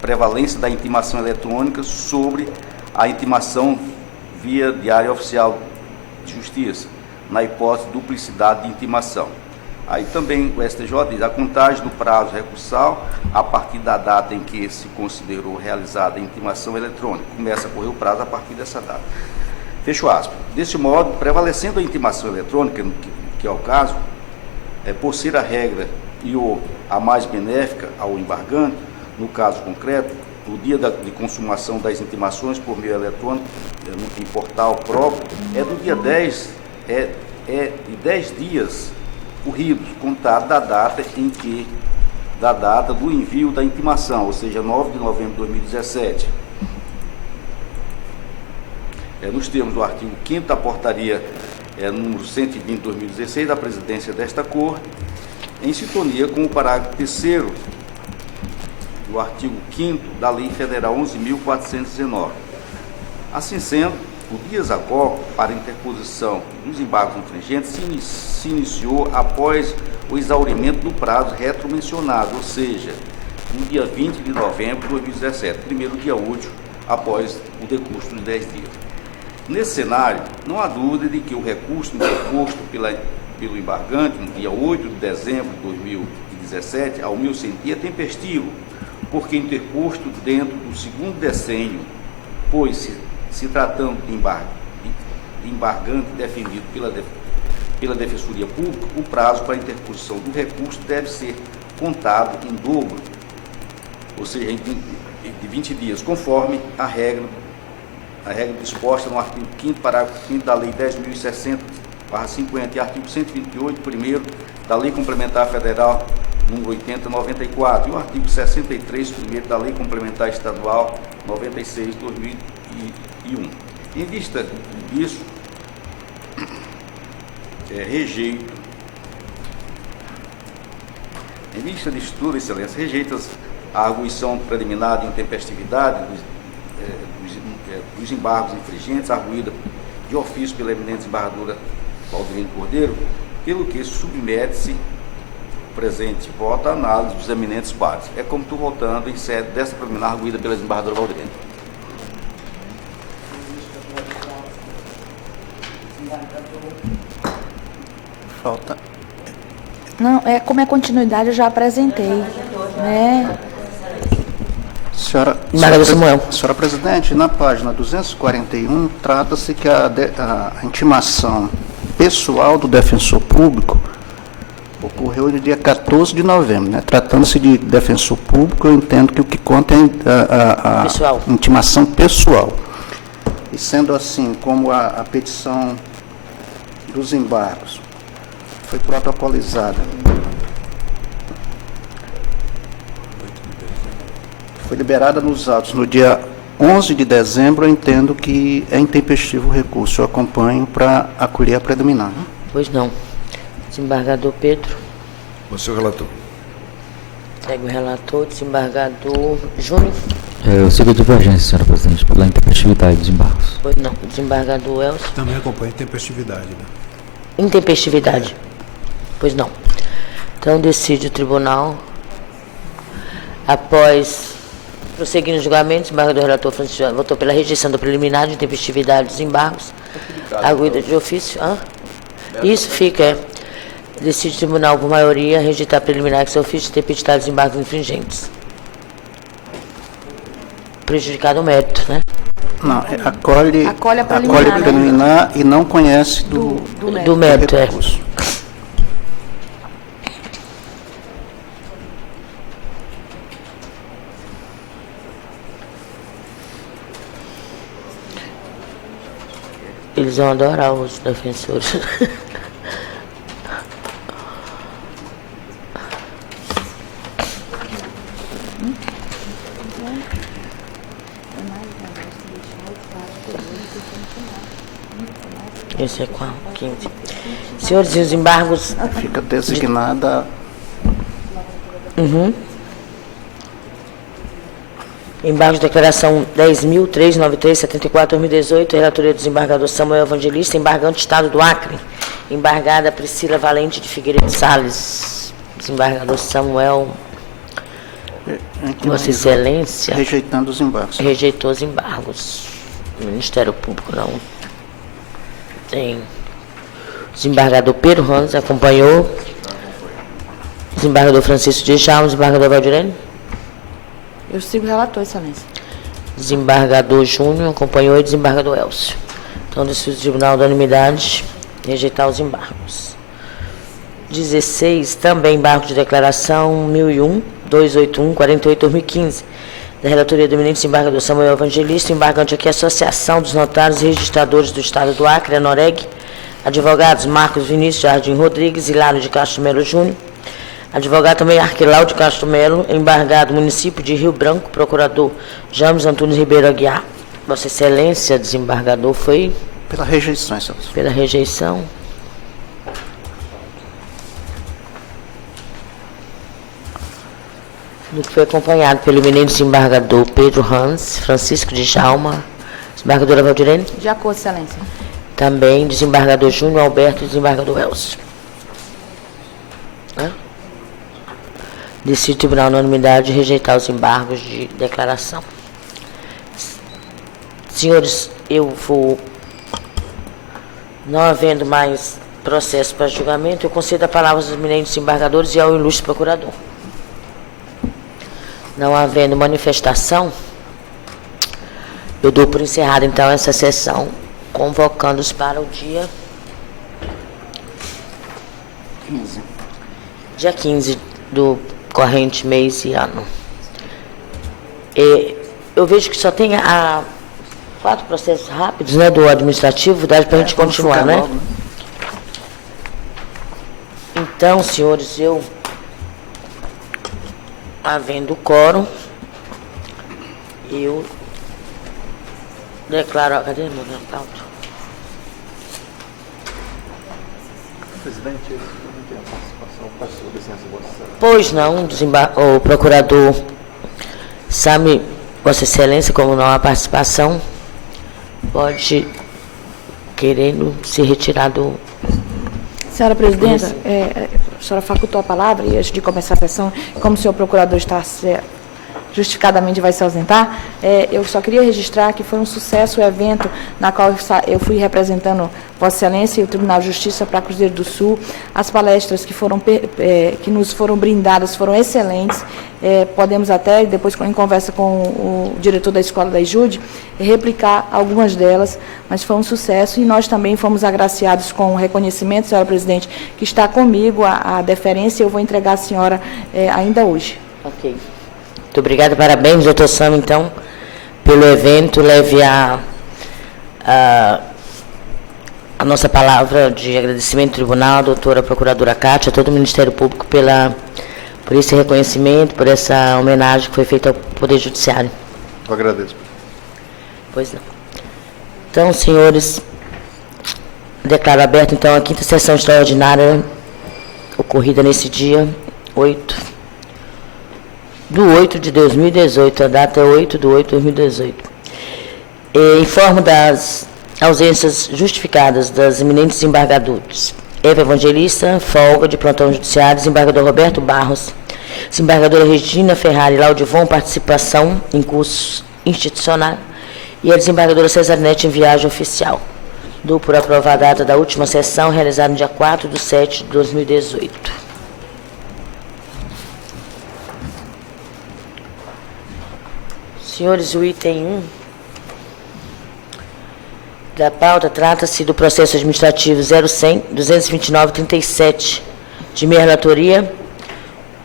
prevalência da intimação eletrônica sobre a intimação via diário oficial de justiça, na hipótese de duplicidade de intimação. Aí também o STJ diz: a contagem do prazo recursal a partir da data em que se considerou realizada a intimação eletrônica. Começa a correr o prazo a partir dessa data. Fecho aspas. Desse modo, prevalecendo a intimação eletrônica, que é o caso, por ser a regra a mais benéfica ao embargante, no caso concreto, o dia de consumação das intimações por meio eletrônico em portal próprio é do dia 10, de 10 dias corridos, contado da data do envio da intimação, ou seja, 9 de novembro de 2017. Nos termos do artigo 5º da portaria número 120 de 2016 da presidência desta Corte, em sintonia com o parágrafo 3º do artigo 5º da Lei Federal 11.419. Assim sendo, o dias agora para interposição dos embargos infringentes se iniciou após o exaurimento do prazo retromencionado, ou seja, no dia 20 de novembro de 2017, primeiro dia útil após o decurso dos 10 dias. Nesse cenário, não há dúvida de que o recurso interposto pelo embargante no dia 8 de dezembro de 2017, ao meu sentir, é tempestivo, porque interposto dentro do segundo decênio, pois se tratando de embargante defendido pela Defensoria Pública, o prazo para a interposição do recurso deve ser contado em dobro, ou seja, de 20 dias, conforme a regra disposta no artigo 5º, parágrafo 5º da Lei 10.060/50 e artigo 128, primeiro, da Lei Complementar Federal número 80/94 e o artigo 63, primeiro, da Lei Complementar Estadual 96/2001. Em vista disso, rejeito, em vista disso tudo, Excelência, rejeita a arguição preliminar de intempestividade dos embargos infringentes, arguída de ofício pela eminente desembargadora Valdirene Cordeiro, pelo que submete-se o presente voto à análise dos eminentes pares. É como estou votando em sede dessa preliminar arguída pela desembargadora Valdirene. Falta. Não, como é continuidade, eu já apresentei. Né? Senhora Presidente, na página 241, trata-se que a intimação pessoal do defensor público ocorreu no dia 14 de novembro. Né? Tratando-se de defensor público, eu entendo que o que conta é a intimação pessoal. E sendo assim, como a petição dos embargos foi protocolizada, foi liberada nos autos no dia 11 de dezembro, eu entendo que é intempestivo o recurso. Eu acompanho para acolher a preliminar. Pois não. Desembargador Pedro. O senhor relator. Segue o relator. Desembargador Júnior. Eu sigo a divergência, senhora presidente, pela intempestividade dos embargos. Pois não. Desembargador Elcio. Também acompanho intempestividade. Né? Intempestividade. Pois não. Então, decide o tribunal, após prosseguir no julgamento, o desembargador relator Francisco votou pela rejeição do preliminar de intempestividade dos embargos, arguida de ofício. Isso fica, decide o tribunal por maioria rejeitar preliminar que seu ofício ter petitado os embargos infringentes. Prejudicado o mérito, né? Não, acolhe Acolhe a preliminar, preliminar e não conhece Do mérito, é. recurso. Eles vão adorar os defensores. Esse é qual? 15. Senhores, e os embargos... Fica designada Embargo de declaração 10.393/74/2018, relatoria do desembargador Samuel Evangelista, embargante Estado do Acre, embargada Priscila Valente de Figueiredo Salles, desembargador Samuel, Vossa Excelência, rejeitando os embargos. rejeitou os embargos. O Ministério Público não tem. Desembargador Pedro Ramos acompanhou. Desembargador Francisco de Jalma, desembargador Valdirene. Eu sigo o relator, Excelência. Desembargador Júnior acompanhou e desembargador Elcio. Então, decidiu o Tribunal da Unanimidade rejeitar os embargos. 16, também embargo de declaração 1001-281-48/2015, da relatoria do eminente desembargador Samuel Evangelista, embargante aqui a Associação dos Notários e Registradores do Estado do Acre, a Noreg, advogados Marcos Vinícius Jardim Rodrigues e Hilário de Castro Melo Júnior, advogado também Arquilau de Castro Melo, embargado município de Rio Branco, procurador James Antunes Ribeiro Aguiar. Vossa Excelência, desembargador, foi Pela rejeição, Excelência. pela rejeição. Do que foi acompanhado pelo eminente desembargador Pedro Hans, Francisco de Jalma, desembargadora Valdirene, De acordo, Excelência. também desembargador Júnior Alberto e desembargador Elcio. Decide o Tribunal na unanimidade rejeitar os embargos de declaração. Senhores, eu vou, não havendo mais processo para julgamento, eu concedo a palavra aos eminentes desembargadores e ao ilustre procurador. Não havendo manifestação, eu dou por encerrada então essa sessão, convocando-os para o dia 15 do corrente mês e ano. Eu vejo que só tem 4 processos rápidos, né, do administrativo, dá para a gente continuar, né? Logo, Então, senhores, eu, havendo quórum, eu declaro... Cadê meu pauta? Presidente, eu não tenho participação, peço licença, Vossa Excelência. Pois não, o procurador sabe, Vossa Excelência, como não há participação, pode, querendo se retirar do... Senhora Presidenta, a senhora facultou a palavra e antes de começar a sessão, como o senhor procurador está justificadamente vai se ausentar, eu só queria registrar que foi um sucesso o evento na qual eu fui representando Vossa Excelência e o Tribunal de Justiça para Cruzeiro do Sul. As palestras que nos foram brindadas foram excelentes. Podemos até, depois em conversa com o diretor da escola da IJUD, replicar algumas delas, mas foi um sucesso e nós também fomos agraciados com o reconhecimento, senhora Presidente, que está comigo a deferência, eu vou entregar à senhora ainda hoje. Ok. Muito obrigada, parabéns, doutor Sam, então, pelo evento. Leve a nossa palavra de agradecimento ao tribunal, doutora procuradora Cátia, a todo o Ministério Público por esse reconhecimento, por essa homenagem que foi feita ao Poder Judiciário. Eu agradeço. Pois não. Então, senhores, declaro aberta, então, a 5ª sessão extraordinária ocorrida nesse dia, 8 de 2018, a data é 8/8/2018. Informo das ausências justificadas das eminentes desembargadores Eva Evangelista, folga de plantão judiciário, desembargador Roberto Barros, desembargadora Regina Ferrari Laudivon, participação em cursos institucionais, e a desembargadora Cesarinete em viagem oficial. Dou por aprovada a data da última sessão, realizada no dia 4/7/2018. Senhores, o item 1 da pauta trata-se do processo administrativo 0100-229-37 de minha relatoria.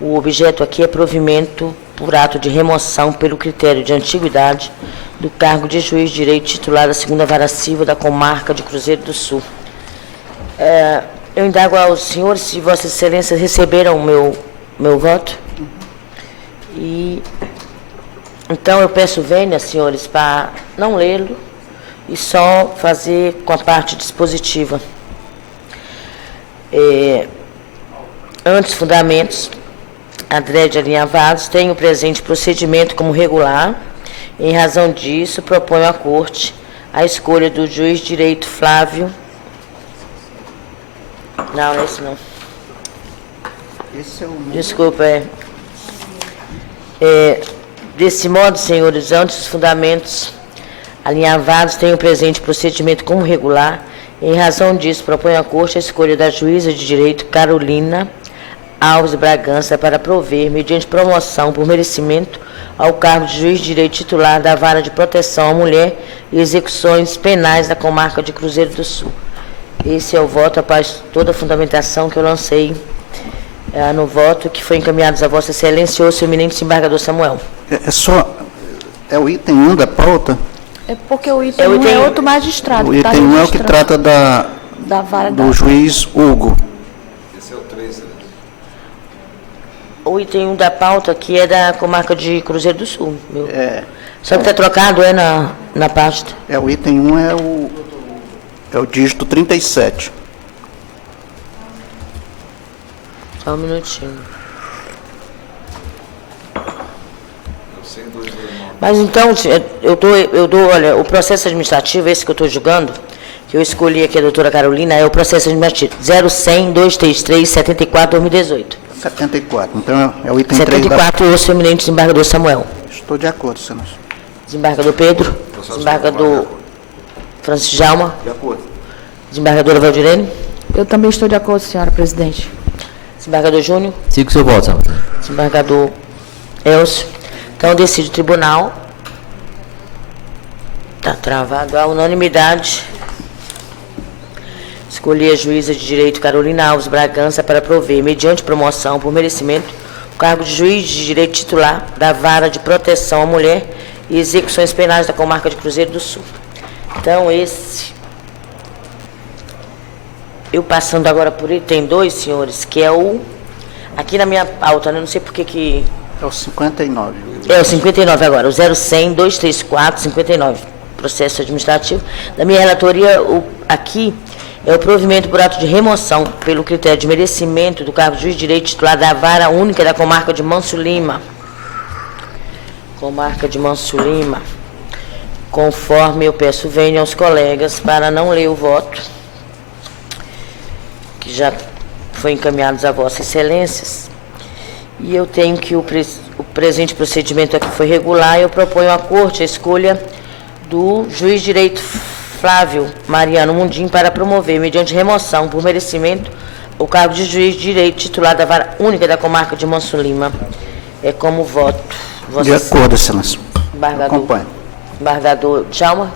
O objeto aqui é provimento por ato de remoção pelo critério de antiguidade do cargo de juiz de direito titular da segunda vara civil da comarca de Cruzeiro do Sul. Eu indago aos senhores se vossas excelências receberam o meu voto. E então eu peço vênia, senhores, para não lê-lo e só fazer com a parte dispositiva. Antes fundamentos, adrede alinhavados, tenho o presente procedimento como regular. Em razão disso, proponho à Corte a escolha do juiz de direito Flávio. Não, não é esse não. Esse é o Desculpa, desse modo, senhores, antes dos fundamentos alinhavados, tenho o presente procedimento como regular. Em razão disso, proponho à Corte a escolha da juíza de direito Carolina Alves Bragança para prover, mediante promoção por merecimento, ao cargo de juiz de direito titular da Vara de Proteção à Mulher e Execuções Penais da comarca de Cruzeiro do Sul. Esse é o voto após toda a fundamentação que eu lancei no voto, que foi encaminhado a Vossa Excelência, o eminente desembargador Samuel. É o item 1 da pauta? É porque o item 1 é outro magistrado. O item 1 é o que trata da vara do juiz Hugo. Esse é o 3, né? O item 1 da pauta, que é da comarca de Cruzeiro do Sul. Só que está trocado, na pasta. O item 1 é o dígito 37. Só um minutinho. Mas então, eu dou, olha, o processo administrativo, esse que eu estou julgando, que eu escolhi aqui a doutora Carolina, é o processo administrativo 0100-233-74/2018. 74, então é o item 74, eu sou o eminente desembargador Samuel. Estou de acordo, senhor. Desembargador Pedro, desembargador Francisco Jalma, De acordo. desembargadora Valdirene, Eu também estou de acordo, senhora presidente. desembargador Júnior, Siga o seu voto, senhor presidente. desembargador Elcio. Então, decide o tribunal. Está travado a unanimidade. Escolhi a juíza de direito Carolina Alves Bragança para prover, mediante promoção por merecimento, o cargo de juiz de direito titular da Vara de Proteção à Mulher e Execuções Penais da comarca de Cruzeiro do Sul. Então, eu passando agora por item 2, senhores, que é aqui na minha pauta, né? Não sei por que... É o 59. É o 59 agora, o 0100-234-59, processo administrativo. Da minha relatoria, aqui é o provimento por ato de remoção pelo critério de merecimento do cargo de juiz de direito titular da Vara Única da comarca de Manso Lima. Comarca de Manso Lima. Conforme eu peço vênia aos colegas para não ler o voto, que já foi encaminhado a Vossas Excelências. E eu tenho que o presente procedimento aqui foi regular, eu proponho à Corte a escolha do juiz de direito Flávio Mariano Mundim para promover, mediante remoção por merecimento, o cargo de juiz de direito titular da Vara Única da comarca de Manso Lima. É como voto. De acordo, excelência. Acompanho. Desembargador Djalma?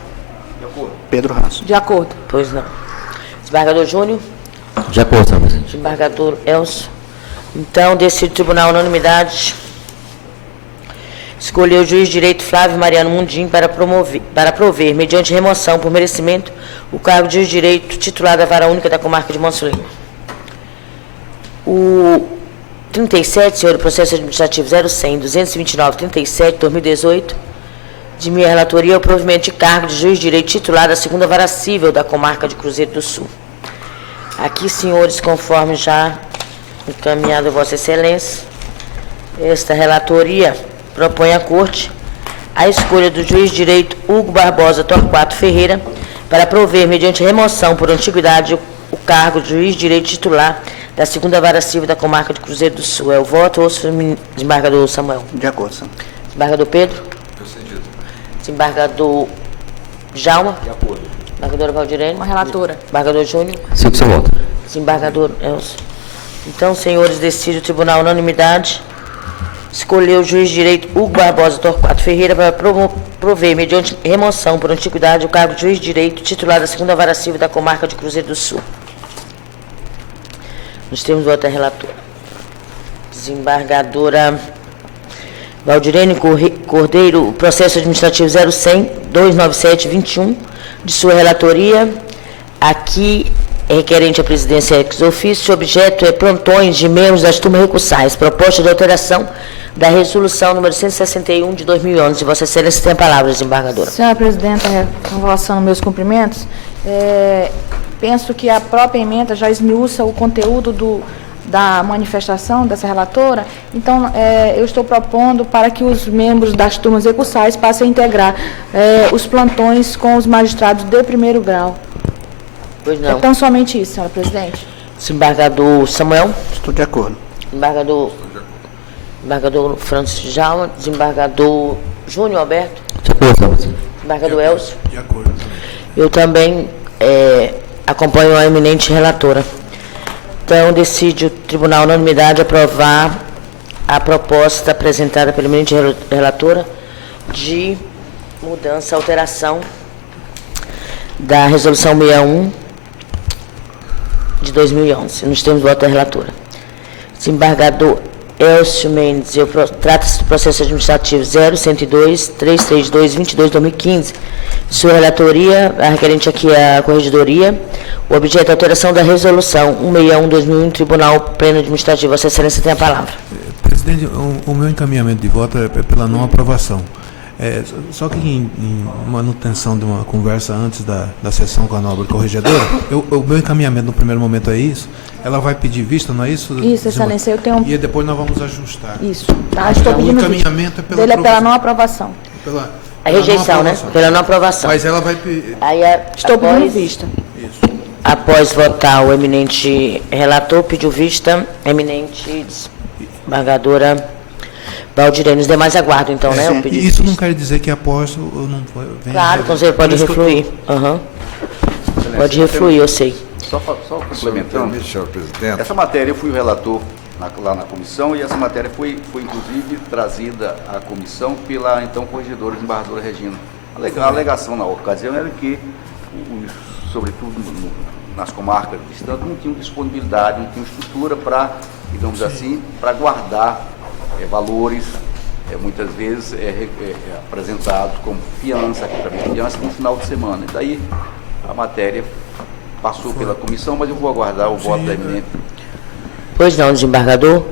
De acordo. Pedro Ranço. De acordo. Pois não. Desembargador Júnior? De acordo, senhor presidente. Desembargador Elcio? Então, decide o tribunal unanimidade. Escolheu o juiz de direito Flávio Mariano Mundim para prover, mediante remoção por merecimento, o cargo de juiz de direito titular da Vara Única da comarca de Manso Lima. O 37, senhor, processo administrativo 0100-229-37/2018, de minha relatoria, é o provimento de cargo de juiz de direito titular da segunda Vara Cível da comarca de Cruzeiro do Sul. Aqui, senhores, conforme já encaminhado a Vossa Excelência, esta relatoria propõe à Corte a escolha do juiz de direito Hugo Barbosa Torquato Ferreira para prover, mediante remoção por antiguidade, o cargo de juiz de direito titular da 2ª Vara Civil da Comarca de Cruzeiro do Sul. É o voto ou o desembargador Samuel? De acordo, senhor. Desembargador Pedro? Desembargador Djalma? De acordo. Desembargadora Valdirene? Uma relatora. Desembargador Júnior? Sigo seu voto. Desembargador Elcio. Então, senhores, decide o tribunal unanimidade. Escolheu o juiz de direito Hugo Barbosa Torquato Ferreira para prover, mediante remoção por antiguidade, o cargo de juiz de direito titular da 2ª Vara Civil da Comarca de Cruzeiro do Sul. Nos termos do voto da relatora. Desembargadora Valdirene Cordeiro, processo administrativo 0100-297-21, de sua relatoria. Aqui é requerente à presidência ex officio, objeto é plantões de membros das turmas recursais, proposta de alteração da resolução número 161 de 2011. Vossa Excelência tem a palavra, desembargadora. Senhora Presidenta, com relação aos meus cumprimentos, penso que a própria emenda já esmiuça o conteúdo da manifestação dessa relatora, então eu estou propondo para que os membros das turmas recursais passem a integrar os plantões com os magistrados de primeiro grau. Pois não. Então, somente isso, senhora Presidente. Desembargador Samuel. Estou de acordo. Desembargador Francis Djalma. Desembargador Júnior Alberto. De acordo, senhora presidente. Desembargador Elcio. De acordo. Eu também acompanho a eminente relatora. Então, decide o tribunal unanimidade aprovar a proposta apresentada pela eminente relatora de mudança, alteração da resolução 61 de 2011. Nos termos do voto da relatora. Desembargador Elcio Mendes, trata-se do processo administrativo 0102-332-22-2015. Sua relatoria, a requerente aqui é a corregedoria. O objeto é a alteração da resolução 161-2001, Tribunal Pleno Administrativo. Vossa Excelência tem a palavra. Presidente, o meu encaminhamento de voto é pela não aprovação. Só que em manutenção de uma conversa antes da sessão com a nobre corregedora, o meu encaminhamento no primeiro momento é isso. Ela vai pedir vista, não é isso? Isso, Excelência, eu tenho... E depois nós vamos ajustar. Isso, tá? Estou pedindo o encaminhamento vista. é pela Dele é pela não aprovação. A rejeição, né? Pela não aprovação. Mas ela vai pedir... Estou pedindo vista. Isso. Após votar o eminente relator, pediu vista, eminente desembargadora Valdirene. Os demais aguardam, então, né? O pedido Isso de não vista. quer dizer que após eu não vou... Claro, então você pode refluir. Aham. Pode refluir, eu sei. Só complementando, Senhor presidente. essa matéria eu fui o relator lá na comissão e essa matéria foi inclusive trazida à comissão pela então corregedora desembargadora Regina. A alegação na ocasião era que, sobretudo nas comarcas distantes, não tinham disponibilidade, não tinham estrutura para, digamos assim, para guardar valores, muitas vezes apresentados como fiança, aqui para fiança, no final de semana. E daí a matéria passou pela comissão, mas eu vou aguardar o voto da eminente. Pois não, desembargador.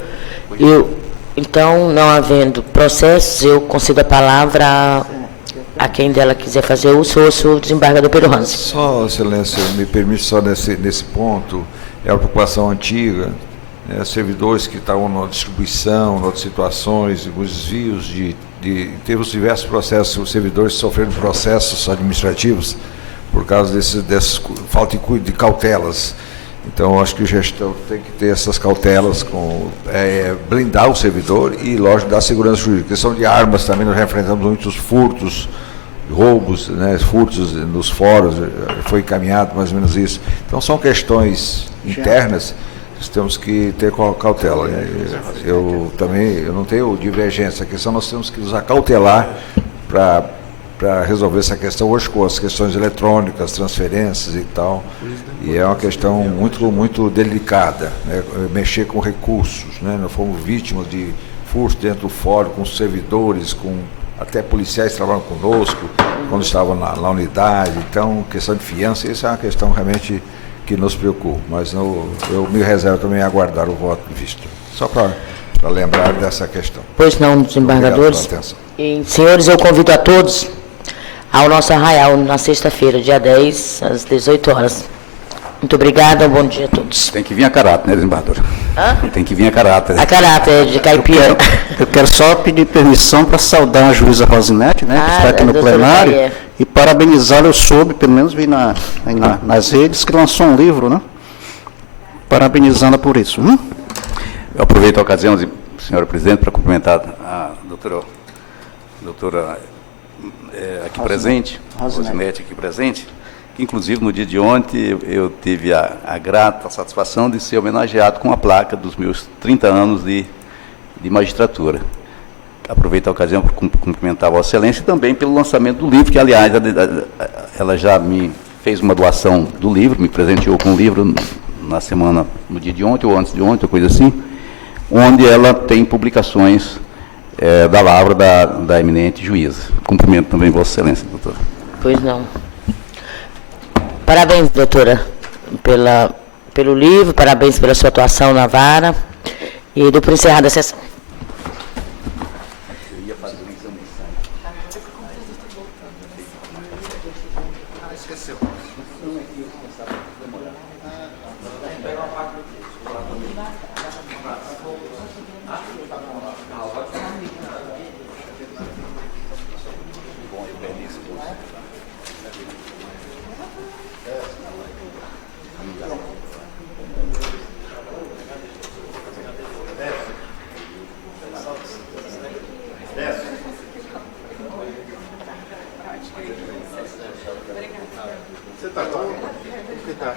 Então, não havendo processos, eu concedo a palavra a quem dela quiser fazer uso, o desembargador Pedro Hansen. Só, Excelência, me permite só nesse ponto, é uma preocupação antiga, servidores que estavam na distribuição, em outras situações, os desvios teve diversos processos, os servidores sofrendo processos administrativos por causa dessas falta de cautelas. Então, acho que a gestão tem que ter essas cautelas, blindar o servidor e, lógico, dar segurança jurídica. Questão de armas também, nós já enfrentamos muitos furtos, roubos, furtos nos fóruns, foi encaminhado mais ou menos isso. Então, são questões internas que temos que ter cautela. Eu não tenho divergência, a questão nós temos que usar cautelar para resolver essa questão hoje com as questões eletrônicas, transferências e tal, e é uma questão muito delicada, mexer com recursos, nós fomos vítimas de furtos dentro do fórum, com servidores, com até policiais que trabalham conosco, quando estavam na unidade, então questão de fiança, isso é uma questão realmente que nos preocupa, mas eu me reservo também a aguardar o voto de vista, só para lembrar dessa questão. Pois não, desembargadores. E, senhores, eu convido a todos ao nosso arraial na sexta-feira, dia 10, às 18 horas. Muito obrigada, um bom dia a todos. Tem que vir a caráter, né, desembargadora? Hã? Tem que vir a caráter. A caráter de caipira. Eu quero só pedir permissão para saudar a juíza Rosinete, que está aqui no plenário, e parabenizá-la. Eu soube, pelo menos vi nas redes, que lançou um livro, né? parabenizando por isso. Eu aproveito a ocasião, senhora presidente, para cumprimentar a doutora aqui presente, Rosinete aqui presente, que inclusive no dia de ontem eu tive a grata satisfação de ser homenageado com a placa dos meus 30 anos de magistratura. Aproveito a ocasião para cumprimentar a Vossa Excelência e também pelo lançamento do livro, que, aliás, ela já me fez uma doação do livro, me presenteou com o livro na semana, no dia de ontem ou antes de ontem, coisa assim, onde ela tem publicações da lavra da eminente juíza. Cumprimento também Vossa Excelência, doutora. Pois não. Parabéns, doutora, pelo livro, parabéns pela sua atuação na vara. E dou por encerrada a sessão.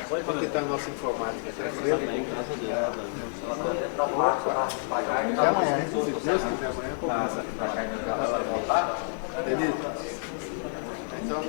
Como que está a nossa informática? Então,